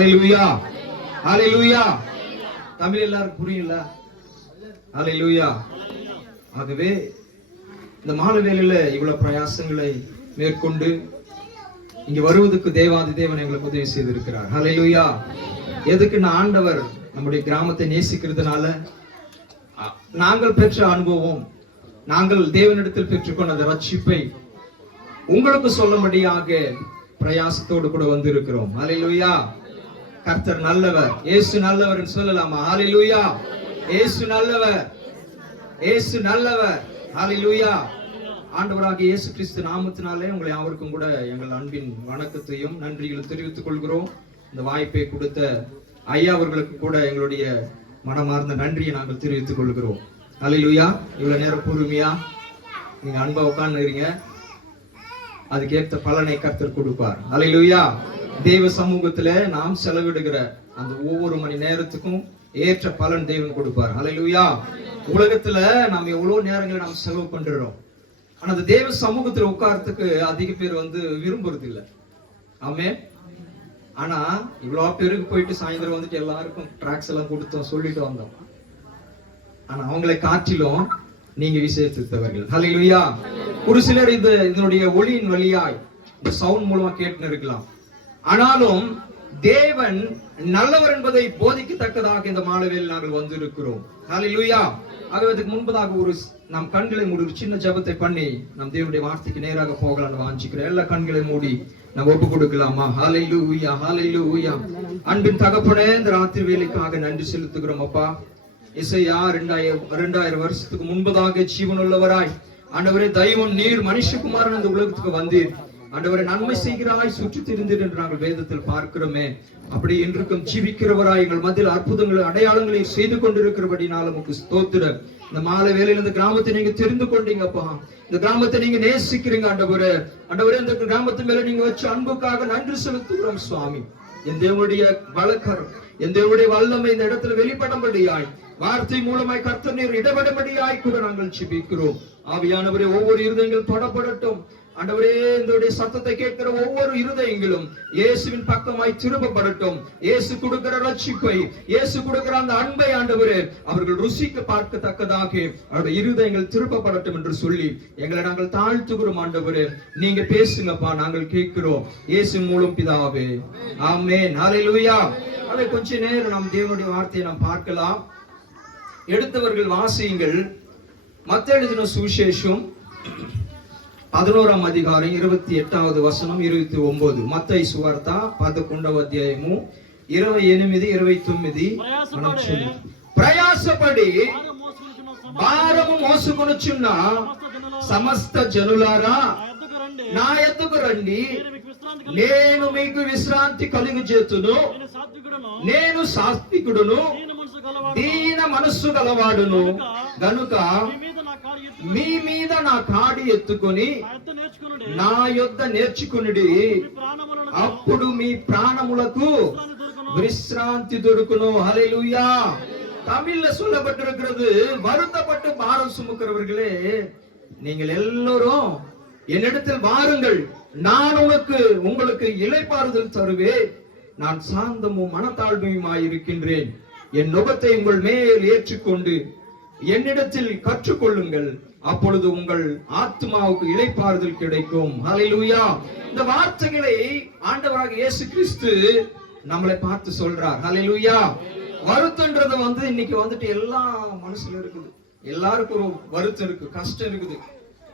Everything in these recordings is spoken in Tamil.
ஹalleluya ஹalleluya. தமிழ் எல்லாருக்கும் புரியல? ஹalleluya. ஆகவே இந்த மாலை வேளையில இவ்வளவு பிரயாசங்களை மேற்கொண்டு இங்க வருவதற்கு தேவாதி தேவன் எங்களுக்கு உதவி செய்திருக்கிறார். ஹalleluya. எதுக்கு ஆண்டவர் நம்முடைய கிராமத்தை நேசிக்கிறதுனால நாங்கள் பெற்ற அனுபவம், நாங்கள் தேவனிடத்தில் பெற்றுக்கொண்ட அந்த ரட்சிப்பை உங்களுக்கு சொல்லும்படியாக பிரயாசத்தோடு கூட வந்திருக்கிறோம். ஹalleluya. கர்த்தர் நல்லவர், இயேசு நல்லவர் என்று சொல்லலாமா? ஹalleluya. இயேசு நல்லவர், இயேசு நல்லவர். ஹalleluya. ஆண்டவராகிய இயேசு கிறிஸ்து நாமத்தினாலே உங்களை யாவருக்கும் கூட எங்கள் அன்பின் வணக்கத்தையும் நன்றிகளை தெரிவித்துக் கொள்கிறோம். இந்த வாய்ப்பை கொடுத்த ஐயா அவர்களுக்கு கூட எங்களுடைய மனமார்ந்த நன்றியை நாங்கள் தெரிவித்துக் கொள்கிறோம். ஹalleluya. இவ்வளவு நேரம் பொறுமையா நீங்க அன்பா உட்கார்ந்துறீங்க, அதுக்கேற்ற பலனை கர்த்தர் கொடுப்பார். ஹalleluya. தேவ சமூகத்துல நாம் செலவிடுகிற அந்த ஒவ்வொரு மணி நேரத்துக்கும் ஏற்ற பலன் தேவன் கொடுப்பார். ஹalleluya. உலகத்துல நாம் எவ்வளவு நேரங்களை நாம் செலவு பண்றோம், ஆனா அந்த தேவ சமூகத்துல உட்கார்றதுக்கு அதிக பேர் விரும்புறது இல்லை. ஆமென். ஆனா இவ்வளவு பேருக்கு போயிட்டு சாயந்தரம் வந்துட்டு எல்லாருக்கும் ட்ராக்ஸ் எல்லாம் கொடுத்தோம், சொல்லிட்டு வந்தோம். ஆனா அவங்களை காட்டிலும் நீங்க விசேஷித்தவர்கள். ஹalleluya. ஒரு சிலர் இதனுடைய ஒளியின் வழியாய் இந்த சவுண்ட் மூலமா கேட்டு இருக்கலாம். ஆனாலும் தேவன் நல்லவர் என்பதை போதிக்கத்தக்கதாக இந்த மாலையில் நாங்கள் வந்திருக்கிறோம். ஹalleluya. ஆகவே அதுக்கு முன்பதாக நாம் கண்களை மூடி ஒரு சின்ன ஜெபத்தை பண்ணி நம் தேவனுடைய வார்த்தைக்கு நேராக போகலாம்னு வாஞ்சிக்கிறேன். எல்லா கண்களை மூடி நம்ம ஒப்பு கொடுக்கலாமா? ஹalleluya ஹalleluya. அன்பின் தகப்பனே, இந்த ராத்திரி வேலைக்காக நன்றி செலுத்துகிறோம் அப்பா. இசையா 2000 வருஷத்துக்கு முன்பதாக ஜீவனுள்ளவராய் ஆண்டவரே தெய்வம் நீர் மனுஷகுமாரன் இந்த உலகத்துக்கு வந்தீர். ஆண்டவரே நன்மை செய்கிறாய், சுற்றி திரிந்தீர் என்று நாங்கள் வேதத்தில் பார்க்கிறோமே. அப்படி இன்றைக்கும் ஜீவிக்கிறவராய் எங்கள் மத்தியில் அற்புதங்களை அடையாளங்களை செய்து கொண்டிருக்கிறபடினால உமக்கு ஸ்தோத்திரம். இந்த மாலை வேளையில் இந்த கிராமத்தை நீங்க தெரிந்து கொண்டீங்கப்பா, இந்த கிராமத்தை நீங்க நேசிக்கிறீங்க ஆண்டவரே. ஆண்டவரே இந்த கிராமத்து மேல நீங்க வச்ச அன்புக்காக நன்றி செலுத்துகிறோம் சுவாமி. என் தேவனுடைய வழக்கரம், என் தேவனுடைய வல்லமை இந்த இடத்துல வெளிப்படும்படியாய் வார்த்தை மூலமாய் கர்த்தர் நீர் இடபடும்படியாய் கூட நாங்கள் ஜெபிக்கிறோம். ஆவியானவரே ஒவ்வொரு இருதயங்கள் தொடப்படட்டும் ஆண்டவரே. இந்த சத்தத்தை கேட்கிற ஒவ்வொரு இருதயங்களும் இயேசுவின் பக்கமாய் திரும்பப்படட்டும். இயேசு கொடுக்கிற ரட்சிப்பை, இயேசு கொடுக்கிற அந்த அன்பை ஆண்டவரே அவர்கள் ருசிக்க பார்க்கத்தக்கதாக அவருடைய இருதயங்கள் திரும்பப்படட்டும் என்று சொல்லி எங்களை நாங்கள் தாழ்த்துகிறோம். ஆண்டவரே நீங்க பேசுங்கப்பா, நாங்கள் கேட்கிறோம் இயேசு மூலம் பிதாவே. ஆமென். ஹalleluya. அதை கொஞ்ச நேரம் நாம் தேவனுடைய வார்த்தையை நாம் பார்க்கலாம். எடுத்தவர்கள் வாசியுங்கள். மத்தேயு எழுதின சுவிசேஷம் 11ஆம் அதிகாரம் 28வது வசனம் 29. மத்தேயு சுவார்த்த 11వ అధ్యాయము 28 29. ప్రయాసపడి భారము మోసుకొనుచున్న సమస్త జనులారా నా యొద్దకు రండి, నేను మీకు విశ్రాంతి కలుగజేతును. నేను సాత్వికుడును, దీన మనస్సు గలవాడును గనుక మీ మీద నా కాడి ఎత్తుకొని నా యొద్ద నేర్చుకునుడి, అప్పుడు మీ ప్రాణములకు விஸ்ராந்தி దొరుకును. ஹalleluya. தமிழ்ல சொல்லப்பட்டிருக்கிறது, வருத்தப்பட்டு பாரம் சுமக்கிறவர்களே நீங்கள் எல்லோரும் என்னிடத்தில் வாருங்கள், நான் உங்களுக்கு இளைப்பாறுதல் தருவேன். நான் சாந்தமும் மனத்தாழ்மையுமாய் இருக்கின்றேன். என் நுகத்தை உங்கள் மேல் ஏற்றுக்கொண்டு என்னிடத்தில் கற்றுக்கொள்ளுங்கள், அப்பொழுது உங்கள் ஆத்மாவுக்கு இளைப்பாறுதல் கிடைக்கும். ஹalleluya. இந்த வார்த்தைகளை ஆண்டவராக இயேசு கிறிஸ்து நம்மளை பார்த்து சொல்றார். ஹalleluya. வருத்தம்ன்றது இன்னைக்கு எல்லா மனசுல இருக்குது. எல்லாருக்கும் ஒரு வருத்தம் இருக்கு, கஷ்டம் இருக்குது.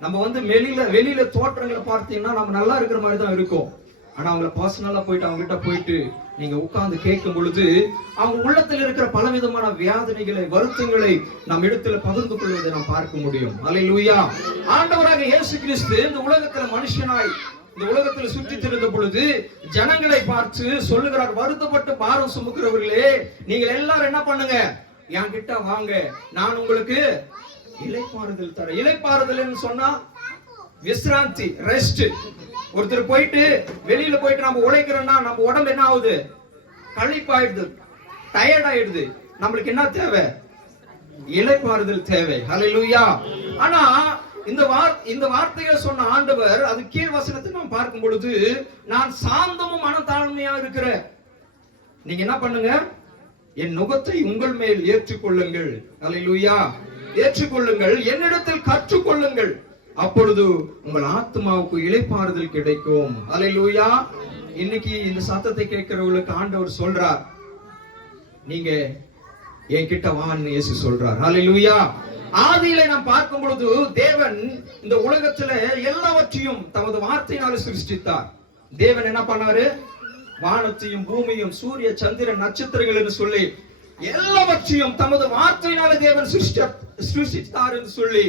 நம்ம வெளியில தோற்றங்களை பார்த்தீங்கன்னா நம்ம நல்லா இருக்கிற மாதிரி தான் இருக்கும். ஆனா அவங்கள பர்சனலா போயிட்டு அவங்க கிட்ட போயிட்டு நீங்க உட்கார்ந்து கேட்கும் பொழுது அவங்க உள்ளத்தில் இருக்கிற பலவிதமான வேதனைகளை, வருத்தங்களை நம் இடத்துல பகிர்ந்து கொள்வதை நாம் பார்க்க முடியும். ஹalleluya. ஆண்டவராக இயேசு கிறிஸ்து இந்த உலகத்துல மனுஷனாய் இந்த உலகத்துல சுற்றி திரிந்த பொழுது ஜனங்களை பார்த்து சொல்லுகிறார், வருத்தப்பட்டு பாரம் சுமக்கிறவர்களே நீங்கள் எல்லாரும் என்ன பண்ணுங்க, என் கிட்ட வாங்க, நான் உங்களுக்கு இளைப்பாறுதல் தரேன். இளைப்பாறுதல் சொன்னா விஸ்ராந்தி, ரெஸ்ட். ஒருத்தர் போயிட்டு வெளியில போயிட்டு நம்ம உழைக்கிறோம்னா நம்ம உடம்பு என்ன ஆகுது, களைப்பாயிடுது, டயர்ட் ஆயிடுது. நம்மளுக்கு என்ன தேவை, இளைப்பாறுதல் தேவை. ஹalleluya. ஆனா இந்த வார்த்தைகளை சொன்ன ஆண்டவர் அது கீழ் வசனத்தை நாம் பார்க்கும் பொழுது, நான் சாந்தமும் மனத்தாழ்மையா இருக்கிறேன், நீங்க என்ன பண்ணுங்க, என் நுகத்தை உங்கள் மேல் ஏற்றுக்கொள்ளுங்கள். அல்லேலூயா. ஏற்றுக்கொள்ளுங்கள், என்னிடத்தில் கற்றுக்கொள்ளுங்கள், அப்பொழுது உங்கள் ஆத்மாவுக்கு இளைப்பாறுதல் கிடைக்கும். அல்லேலூயா. இன்னைக்கு இந்த சத்தத்தை கேட்கிறவங்களுக்கு ஆண்டவர் சொல்றார், நீங்க என்கிட்ட வான்னு இயேசு சொல்றார். அல்லேலூயா. ஆதியிலே நாம் பார்க்கும் பொழுது தேவன் இந்த உலகத்துல எல்லாவற்றையும் தமது வார்த்தையினால சிருஷ்டித்தார். தேவன் என்ன பண்ணாரு, வானத்தையும் பூமியும் சூரிய சந்திரன் நட்சத்திரங்கள் என்று சொல்லி எல்லாவற்றையும் தமது வார்த்தையினால தேவன் சிருஷ்டித்தார் என்று சொல்லி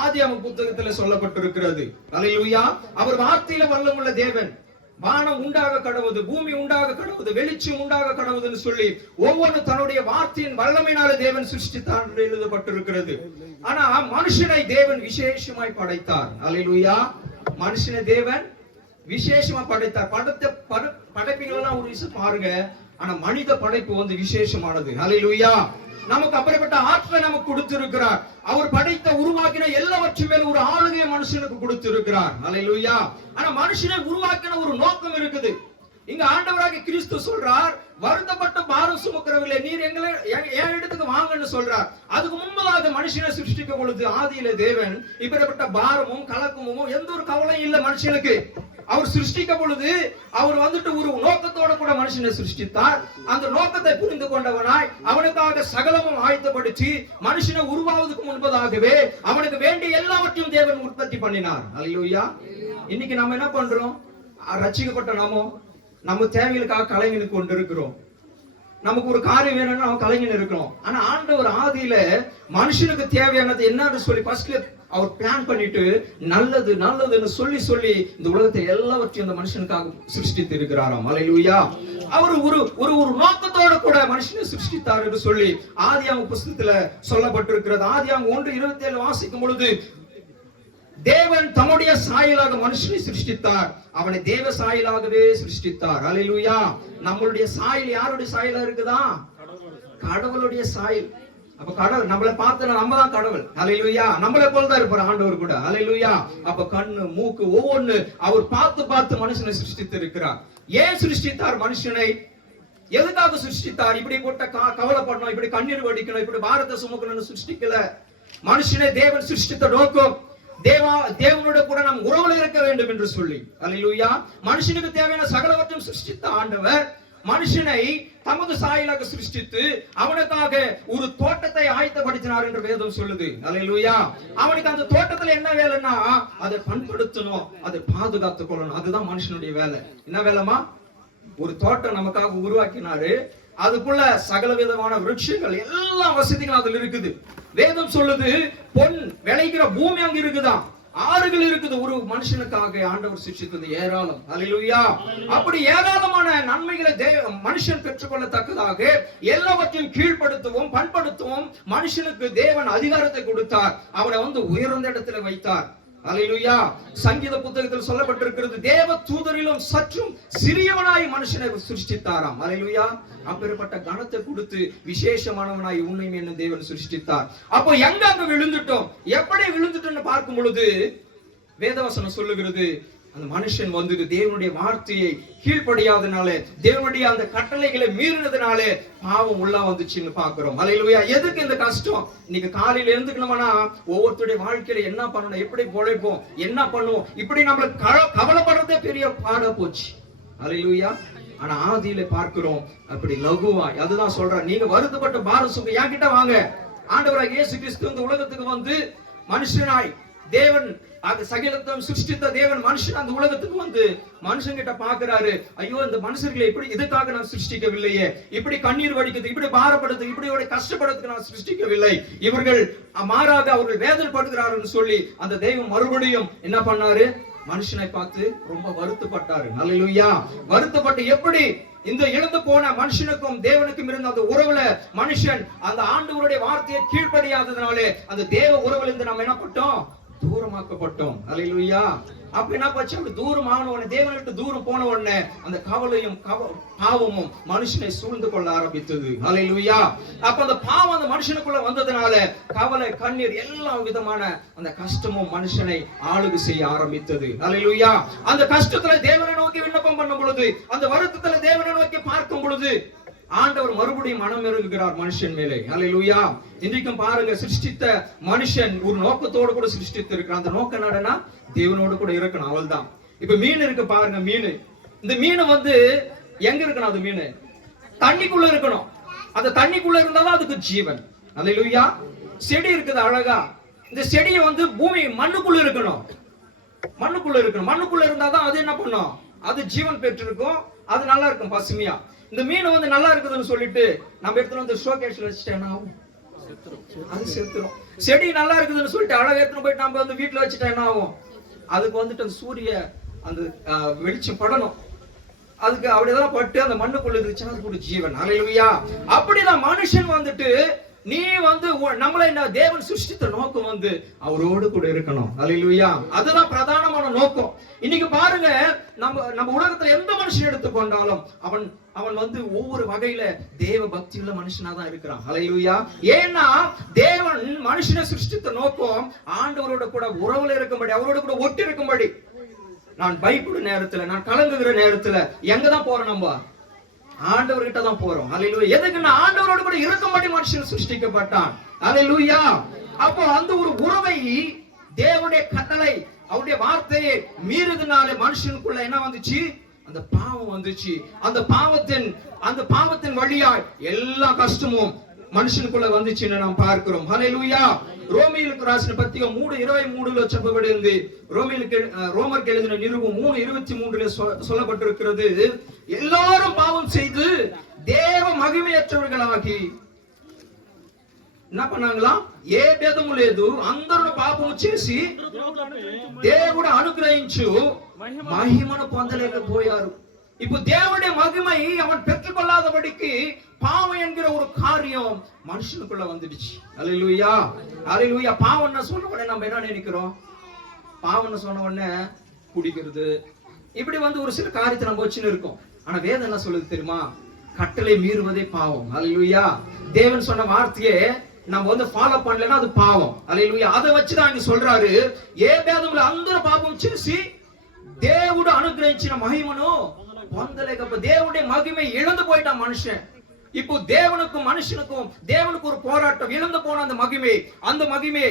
ஆதியாகம புத்தகத்தில் சொல்லப்பட்டிருக்கிறது. அல்லேலூயா. அவர் வார்த்தையில வல்லமுள்ள தேவன். வானம் உண்டாக கடவுது, பூமி உண்டாக கடவுது, வெளிச்சம் உண்டாக கடவுதுன்னு சொல்லி ஒவ்வொரு தன்னுடைய வார்த்தையின் வல்லமையினால தேவன் சிருஷ்டித்தார் என்று எழுதப்பட்டிருக்கிறது. ஆனா மனுஷனை தேவன் விசேஷமாய் படைத்தார். அல்லேலூயா. மனுஷனை தேவன் விசேஷமா படைத்தார். படைப்புகள் எல்லாம் ஒரு விஷயம் பாருங்க, ஆனா மனித படைப்பு வந்து விசேஷமானது. அல்லேலூயா. நமக்கு அப்படிப்பட்ட ஆற்றலை நமக்கு கொடுத்திருக்கிறார். அவர் படைத்த உருவாக்கின எல்லாவற்றும் மேல ஒரு ஆளுகையை மனுஷனுக்கு கொடுத்திருக்கிறார். அல்லேலூயா. ஆனா மனுஷனை உருவாக்கின ஒரு நோக்கம் இருக்குது. இங்க ஆண்டவராகிய கிறிஸ்து சொல்றார், வருத்தப்பட்ட பாரம் சுமக்கிறவர்களே நீர் எங்களை என் இடத்துக்கு வாங்கன்னு சொல்றார். அதுக்கு முன்பதாக மனுஷனை சிருஷ்டிக்க பொழுது ஆதியில தேவன் இப்படிப்பட்ட பாரமும் கலக்கமும் எந்த ஒரு கவலையும் இல்லை மனுஷனுக்கு. அவர் சிருஷ்டிக்க பொழுது அவர் வந்துட்டு ஒரு நோக்கத்தோட கூட மனுஷனை சிருஷ்டித்தார். அந்த நோக்கத்தை புரிந்து கொண்டவனாய் அவனுக்காக சகலமும் ஆயத்தப்படுத்தி மனுஷனை உருவாவதற்கு முன்பதாகவே அவனுக்கு வேண்டிய எல்லாவற்றையும் தேவன் உற்பத்தி பண்ணினார். அல்லேலூயா. இன்னைக்கு நம்ம என்ன பண்றோம், ரட்சிக்கப்பட்ட நம்ம தேவைகளுக்காக கலைஞனு கொண்டு இருக்கிறோம். நமக்கு ஒரு காரியம் வேணும்னா நம்ம கலைஞன் இருக்கிறோம். ஆனா ஆண்டவர் ஆதியில மனுஷனுக்கு தேவையானது என்னன்னு சொல்லி ஃபர்ஸ்ட்ல அவர் பிளான் பண்ணிட்டு நல்லது நல்லதுன்னு சொல்லி சொல்லி இந்த உலகத்தை எல்லாவற்றையும் அந்த மனுஷனுக்காக சிருஷ்டித்து இருக்கிறாராம். அல்லேலூயா. அவர் ஒரு ஒரு ஒரு நோக்கத்தோட கூட மனுஷனை சிருஷ்டித்தார் என்று சொல்லி ஆதியாகம புத்தகத்துல சொல்லப்பட்டிருக்கிறது. ஆதியாகமம் 1:27 வாசிக்கும் பொழுது தேவன் தம்முடைய சாயலாக மனுஷனை சிருஷ்டித்தார், அவனை தேவ சாயலாகவே சிருஷ்டித்தார். அல்லேலூயா. நம்மளுடைய சாயல் யாருடைய சாயலா இருக்குதா? கடவுளுடைய சாயல். அப்ப கடவுள் நம்மளை பார்த்து நம்ம தான் கடவுள். அல்லேலூயா. நம்மளை போல தான் இருப்பார் ஆண்டவர் கூட. அல்லேலூயா. அப்ப கண்ணு மூக்கு ஒவ்வொன்னு அவர் பார்த்து பார்த்து மனுஷனை சிருஷ்டித்து இருக்கிறார். ஏன் சிருஷ்டித்தார் மனுஷனை? எதுக்காக சிருஷ்டித்தார்? இப்படி போட்ட கவலைப்படணும், இப்படி கண்ணீர் வடிக்கணும், இப்படி பாரத்தை சுமக்கணும்னு சிருஷ்டிக்கல. மனுஷனை தேவன் சிருஷ்டித்த நோக்கம் தேவனோட கூட நாம் உறவுல இருக்க வேண்டும் என்று சொல்லி. அல்லேலூயா. மனுஷனுக்கு தேவையான சகலவற்றையும் சிருஷ்டித்த ஆண்டவர் மனுஷனை தமது சாயலாக சிருஷ்டித்து அவனுக்காக ஒரு தோட்டத்தை ஆயத்தப்படுத்தினார் என்று வேதம் சொல்லுது. அல்லேலூயா. அவனுக்கு அந்த தோட்டத்துல என்ன வேலைன்னா அதை பண்படுத்தணும், அதை பாதுகாத்துக் கொள்ளணும். அதுதான் மனுஷனுடைய வேலை. என்ன வேலைமா? ஒரு தோட்டம் நமக்காக உருவாக்கினாரு. அதுக்குள்ள சகல விதமான விருட்சங்கள் எல்லா வசதிகளும் அதுல இருக்குது. வேதம் சொல்லுது பொன் விளைகிற பூமி அங்க இருக்குதான், ஆறுகள் இருக்குது. ஒரு மனுஷனுக்காக ஆண்டவர் சிருஷ்டித்தது ஏராளம். அல்லேலூயா. அப்படி ஏராளமான நன்மைகளை மனுஷன் பெற்றுக்கொள்ளத்தக்கதாக எல்லாவற்றையும் கீழ்ப்படுத்தவும் பண்படுத்தவும் மனுஷனுக்கு தேவன் அதிகாரத்தை கொடுத்தார். அவனை வந்து உயர்ந்த இடத்துல வைத்தார். அல்லேலூயா. சங்கீத புத்தகத்தில் சொல்லப்பட்டிருக்கிறது, தேவ தூதரிலும் சற்றும் சிறியவனாய் மனுஷனை சிருஷ்டித்தாராம். அல்லேலூயா. அப்பேற்பட்ட கணத்தை கொடுத்து விசேஷமானவனாய் உன்னை என்ன தேவன் சிருஷ்டித்தார். அப்போ எங்க அங்க விழுந்துட்டோம், எப்படி விழுந்துட்டோம்னு பார்க்கும் பொழுது வேதவசனம் சொல்லுகிறது, அந்த மனுஷன் வந்து தேவனுடைய வார்த்தையை கீழ்ப்படியாதனால, தேவனுடைய அந்த கட்டளைகளை மீறினதுனால பாவம் உள்ள வந்துச்சுன்னு பாக்குறோம். அல்லேலூயா. எதுக்கு இந்த கஷ்டம்? இன்னைக்கு காலையில இருந்துக்கணும்னா ஒவ்வொருத்தருடைய வாழ்க்கையில என்ன பண்ணணும், எப்படி பொழைப்போம், என்ன பண்ணுவோம், இப்படி நம்மள கவலைப்படுறதே பெரிய பாட போச்சு. அல்லேலூயா. ஆனா ஆதியில பார்க்கிறோம் அப்படி லகுவாய். அதுதான் சொல்றார், நீங்க வருத்தப்பட்ட பாரம் சுமந்து என்கிட்ட வாங்க. ஆண்டவராகிய இயேசு கிறிஸ்து இந்த உலகத்துக்கு வந்து மனுஷனாய் தேவன் அது சகலத்தையும் சிருஷ்டித்த தேவன் மனுஷன் அந்த உலகத்துக்கு வந்து மனுஷன் கிட்ட பாக்குறாரு, ஐயோ இந்த மனுஷர்களை இப்படி இதுக்காக நான் சிருஷ்டிக்கவில்லையே, இப்படி கண்ணீர் வடிக்கிறது, இப்படி பாரப்படுத்து, இப்படி கஷ்டப்படுறதுக்கு நான் சிருஷ்டிக்கவில்லை, இவர்கள் மாறாக அவர்கள் வேதனைப்படுகிறார்கள் சொல்லி அந்த தெய்வம் மறுபடியும் என்ன பண்ணாரு, மனுஷனை பார்த்து ரொம்ப வருத்தப்பட்டாரு. அல்லேலூயா. வருத்தப்பட்டு எப்படி இந்த இழந்து போன மனுஷனுக்கும் தேவனுக்கும் இருந்த அந்த உறவுல மனுஷன் அந்த ஆண்டவருடைய வார்த்தையை கீழ்ப்படியாததுனாலே அந்த தேவ உறவுல இருந்து நம்ம என்ன பட்டோம், தூரமாக்கப்பட்டோம். அல்லேலூயா. அப்ப என்ன போச்சு, அப்படி தூரம் ஆன உடனே, தேவனை விட்டு தூரம் போன உடனே அந்த கவலையும் பாவமும் மனுஷனை சூழ்ந்து கொள்ள ஆரம்பித்தது. அல்லேலூயா. அப்ப அந்த பாவம் அந்த மனுஷனுக்குள்ள வந்ததுனால கவலை கண்ணீர் எல்லா விதமான அந்த கஷ்டமும் மனுஷனை ஆளுகை செய்ய ஆரம்பித்தது. அல்லேலூயா. அந்த கஷ்டத்துல தேவனை நோக்கி விண்ணப்பம் பண்ணும் பொழுது, அந்த வருத்தத்துல தேவனை நோக்கி பார்க்கும் பொழுது ஆண்டவர் மறுபடியும் மனம் இறங்குகிறார் மனுஷன் மேலே. அல்லேலூயா. இன்றைக்கும் பாருங்க, சிருஷ்டித்த மனுஷன் ஒரு நோக்கத்தோடு கூட சிருஷ்டித்து இருக்கிறான். அந்த நோக்கம் என்னன்னா தேவனோடு கூட இருக்கணும், அவள்தான். இப்ப மீன் இருக்கு பாருங்க, மீன். இந்த மீன் வந்து எங்க இருக்கணும்? அது மீன் தண்ணிக்குள்ள இருக்கணும். அந்த தண்ணிக்குள்ள இருந்தாதான் அதுக்கு ஜீவன். அல்லேலூயா. செடி இருக்குது அழகா, இந்த செடியை வந்து பூமி மண்ணுக்குள்ள இருக்கணும், மண்ணுக்குள்ள இருக்கணும். மண்ணுக்குள்ள இருந்தாதான் அது என்ன பண்ணும்? அது ஜீவன் பெற்றிருக்கும், அது நல்லா இருக்கும் பசுமையா. இந்த மீன் வந்து நல்லா இருக்குதுன்னு சொல்லிட்டு நம்ம எடுத்துட்டு வந்து ஷோகேஸ்ல வச்சுட்டேன்னா அது செத்துரும். செடி நல்லா இருக்குதுன்னு சொல்லிட்டு அழகா எடுத்துட்டு போயிட்டு நம்ம வந்து வீட்டுல வச்சுட்டா என்ன ஆகும்? அதுக்கு வந்துட்டு அந்த சூரிய அந்த வெளிச்சம் படணும், அதுக்கு அப்படியெல்லாம் பட்டு அந்த மண்ணுக்குள்ள இருந்துச்சுன்னா அது கூட ஜீவன். அல்லேலூயா. அப்படிதான் மனுஷன் வந்துட்டு நீ வந்து நம்மளை தேவன் சிருஷ்டித்த நோக்கம் வந்து அவரோடு கூட இருக்கணும். அல்லேலூயா. அதுதான் பிரதானமான நோக்கம். இன்னைக்கு பாருங்க, நம்ம உலகத்துல எந்த மனுஷன் எடுத்துக்கொண்டாலும் அவன் வந்து ஒவ்வொரு வகையில தேவ பக்தி உள்ள மனுஷனா தான் இருக்கிறான். அல்லேலூயா. ஏன்னா தேவன் மனுஷனை சிருஷ்டித்த நோக்கம் ஆண்டவரோட கூட உறவுல இருக்கும்படி, அவரோட கூட ஒட்டி இருக்கும்படி. நான் பயப்படும் நேரத்துல, நான் கலங்குகிற நேரத்துல எங்கதான் போறோம்? நம்ம ஆண்டவர்கிட்ட தான் போறோம். அல்லேலூயா. எதுக்குன்னா ஆண்டவரோட கூட இருக்கும்படி மனுஷன் சிருஷ்டிக்கப்பட்டான். அல்லேலூயா. அப்போ அந்த ஒரு உறவை, தேவனுடைய கட்டளை, அவருடைய வார்த்தையை மீறுதனாலே மனுஷனுக்குள்ள என்ன வந்துச்சு? அந்த பாவம் வந்துச்சு. அந்த பாவத்தின் வழியாய் எல்லா கஷ்டமும் மனுஷனுக்குள்ள வந்துச்சுன்னு நாம் பார்க்கிறோம். ஹல்லேலூயா. ரோமியருக்கு ராசின பத்திரிகை 3:23 சொல்லப்பட்டிருந்து, ரோமருக்கு எழுதின நிருபம் 3:23 சொல்லப்பட்டிருக்கிறது. எல்லாரும் பாவம் செய்து தேவ மகிமையற்றவர்களாகி என்ன பண்ணாங்களா? ఏ భేదము లేదు, అందరూ పాపము చేసి దేవుడు అనుగ్రహించు మహిమను పొందలేకపోయారు. இப்போ தேவனுடைய மகிமை அவன் பெற்றுக்கொள்ளாதபடிக்கு பாவம் என்கிற ஒரு காரியம் மனுஷனுக்குள்ள வந்துடுச்சு. அல்லேலூயா. அல்லேலூயா. பாவம்னு சொன்ன உடனே நம்ம என்ன நினைக்கிறோம்? பாவம்னு சொன்ன உடனே குடிக்கிறது, இப்படி வந்து ஒரு சில காரியத்தை நம்ம வச்சுன்னு இருக்கோம். ஆனா வேதம் என்ன சொல்லுது தெரியுமா? கட்டளை மீறுவதே பாவம். அல்லேலூயா. தேவன் சொன்ன வார்த்தையே நம்ம வந்து ஃபாலோ பண்ணலன்னா அது பாவம். அல்லேலூயா. அதை வச்சுதான் இங்க சொல்றாரு, ఏ భేదములు అందరూ పాపం చేసి దేవుడు అనుగ్రహించిన మహిమను పొందలేకపో. தேவனுடைய மகிமை இழந்து போயிட்டான் மனுஷன். இப்போ தேவனுக்கும் மனுஷனுக்கும் தேவனுக்கு ஒரு போராட்டம். இழந்து போன அந்த மகிமை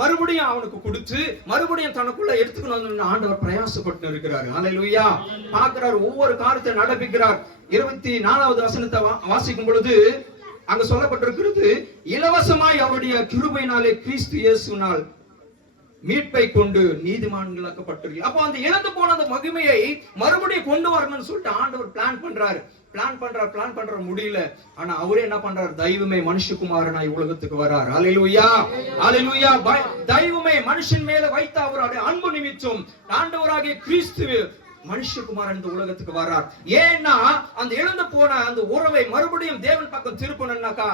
மறுபடியும் அவனுக்கு கொடுத்து மறுபடியும் தனக்குள்ள எடுத்துக்கணும் ஆண்டவர் பிரயாசப்பட்டு இருக்கிறார். அல்லேலூயா. பார்க்கிறார், ஒவ்வொரு காரியத்தை நடப்பிக்கிறார். 24வது வசனத்தை வாசிக்கும் பொழுது அங்க சொல்லப்பட்டிருக்கிறது, இலவசமாய் அவருடைய கிருபையினாலே கிறிஸ்து இயேசுவினால் மீட்பை கொண்டு நீதிமான்களாக்கப்பட்டிருக்கு. அப்போ அந்த இழந்து போன அந்த மகிமையை மறுபடியும் கொண்டு வரணும்னு சொல்லிட்டு ஆண்டவர் பிளான் பண்றாரு முடியல. ஆனா அவரே என்ன பண்றாரு? தெய்வமே மனுஷகுமாரனாய் உலகத்துக்கு வரார். அல்லேலூயா. அல்லேலூயா. தெய்வமே மனுஷன் மேல வைத்த அவருடைய அன்பு நிமித்தம் ஆண்டவராகிய கிறிஸ்து மனுஷகுமாரன் இந்த உலகத்துக்கு வரார். ஏன்னா அந்த இழந்து போன அந்த உறவை மறுபடியும் தேவன் பக்கம் திருப்பணும்னாக்கா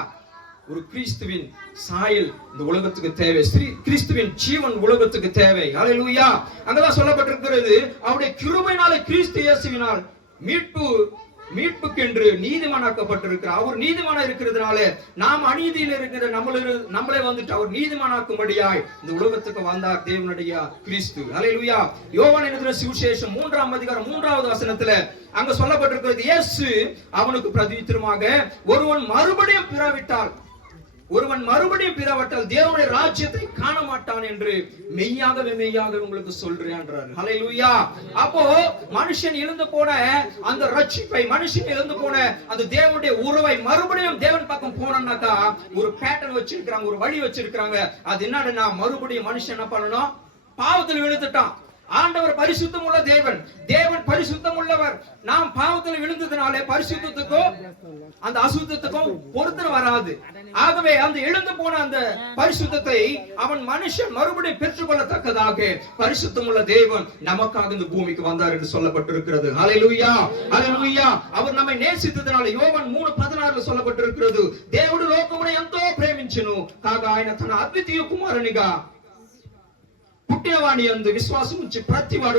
ஒரு கிறிஸ்துவின் சாயல் இந்த உலகத்துக்கு தேவை. கிறிஸ்துவின் ஜீவன் உலகத்துக்கு தேவை. அல்லேலூயா. அங்கதான் சொல்லப்பட்டிருக்கிறது, அவருடைய கிருபையினாலே கிறிஸ்து இயேசுவினால் மீட்புக்கென்று நீதிமானாக்கப்பட்டிருக்கிறார். அவர் நீதிமானா இருக்கிறதுனால நாம் அநீதியில் இருக்கிற நம்மளே வந்துட்டு அவர் நீதிமானாக்கும்படியாய் இந்த உலகத்துக்கு வந்தார் தேவனுடைய கிறிஸ்து. அல்லேலூயா. யோவான் எழுதின சுவிசேஷம் 3ஆம் அதிகாரம் 3வது வசனத்துல அங்க சொல்லப்பட்டிருக்கிறது, இயேசு அவனுக்கு பிரதியுத்தரமாக, ஒருவன் மறுபடியும் பிறவட்டால் தேவனுடைய ராஜ்யத்தை காண மாட்டான் என்று மெய்யாக உங்களுக்கு சொல்றேன். ஹல்லேலூயா. அப்போ மனுஷன் இழந்து போன அந்த ரட்சிப்பை, மனுஷன் இழந்து போன அந்த தேவனுடைய உறவை மறுபடியும் தேவன் பக்கம் போனாக்கா ஒரு பேட்டர்ன் வச்சிருக்காங்க, ஒரு வழி வச்சிருக்காங்க. அது என்னன்னா மறுபடியும் மனுஷன் என்ன பண்ணணும்? பாவத்தில் விழுந்துட்டான். ஆண்டவர் பரிசுத்தம் உள்ள தேவன் பரிசுத்தம் உள்ளவர். நாம் பாவத்தில் விழுந்ததுனாலே பரிசுத்தத்துக்கும் அந்த அசுத்தத்துக்கும் பொருத்தம் வராது. ஆகவே அந்த எழுந்து போன அந்த பரிசுத்தத்தை மனுஷன் மறுபடியும் பெற்றுக்கொள்ளத்தக்கதாக பரிசுத்தம் உள்ள தேவன் நமக்காக இந்த பூமிக்கு வந்தார் என்று சொல்லப்பட்டிருக்கிறது. ஹல்லேலூயா. ஹல்லேலூயா. அவர் நம்மை நேசித்ததனால யோவான் 3:16 சொல்லப்பட்டிருக்கிறது, దేవుడు లోకమును ఎంతో ప్రేమించెను కాగా ఆయన తన అద్వితీయ కుమారునిగా పుట్టినవాని యందు విశ్వాసం ఉంచి ప్రతివాడు